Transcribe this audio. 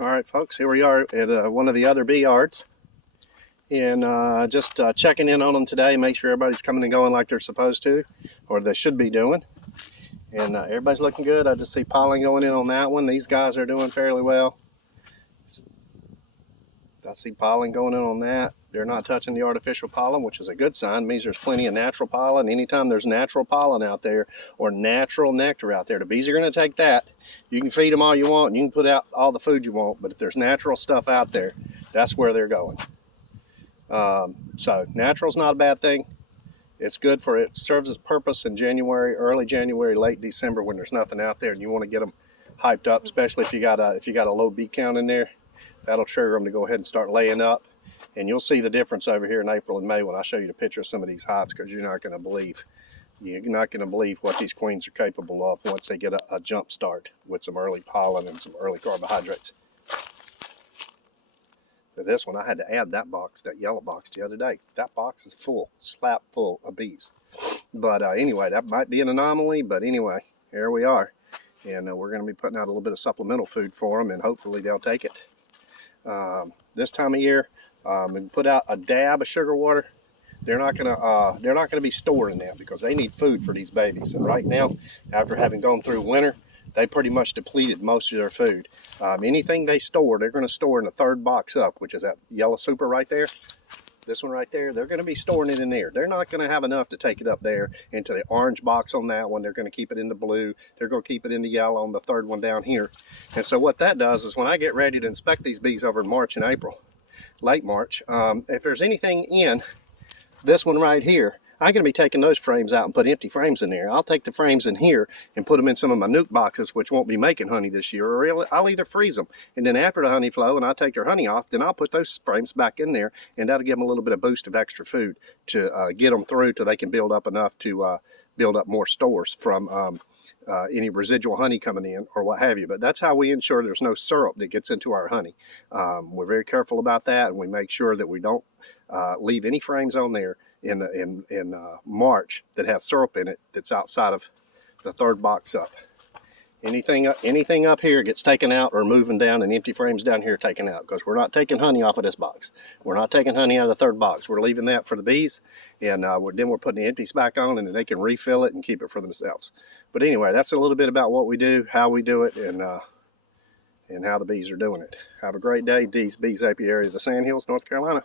All right, folks, here we are at one of the other bee yards, and just checking in on them today, make sure everybody's coming and going like they're supposed to, or they should be doing. And everybody's looking good. I just see pollen going in on that one. These guys are doing fairly well. I see pollen going in on that. They're not touching the artificial pollen, which is a good sign. It means there's plenty of natural pollen. Anytime there's natural pollen out there or natural nectar out there, the bees are going to take that. You can feed them all you want, and you can put out all the food you want, but if there's natural stuff out there, that's where they're going. So natural's not a bad thing. It's good for it. Serves its purpose in January, early January, late December when there's nothing out there, and you want to get them hyped up, especially if you got a low bee count in there. That'll trigger them to go ahead and start laying up. And you'll see the difference over here in April and May when I show you the picture of some of these hives, because you're not going to believe what these queens are capable of once they get a jump start with some early pollen and some early carbohydrates. For this one, I had to add that yellow box the other day. That box is full, slap full of bees. But anyway, that might be an anomaly, but anyway, here we are. And we're going to be putting out a little bit of supplemental food for them, and hopefully they'll take it. This time of year, and put out a dab of sugar water. They're not gonna be storing that because they need food for these babies. And right now, after having gone through winter, they pretty much depleted most of their food. Anything they store, they're going to store in the third box up, which is that yellow super right there. This one right there, they're going to be storing it in there. They're not going to have enough to take it up there into the orange box on that one. They're going to keep it in the blue. They're going to keep it in the yellow on the third one down here. And so what that does is when I get ready to inspect these bees over in March and April, late March, if there's anything in this one right here, I'm going to be taking those frames out and put empty frames in there. I'll take the frames in here and put them in some of my nuke boxes, which won't be making honey this year, or I'll either freeze them. And then after the honey flow and I take their honey off, then I'll put those frames back in there, and that'll give them a little bit of boost of extra food to get them through till they can build up enough to build up more stores from any residual honey coming in or what have you. But that's how we ensure there's no syrup that gets into our honey. We're very careful about that, and we make sure that we don't leave any frames on there in March that has syrup in it that's outside of the third box up. Anything up here gets taken out or moving down, and empty frames down here taken out, because we're not taking honey off of this box. We're not taking honey out of the third box. We're leaving that for the bees, and then we're putting the empties back on, and then they can refill it and keep it for themselves. But anyway, that's a little bit about what we do, how we do it, and how the bees are doing it. Have a great day. Bees apiary of the Sandhills, North Carolina.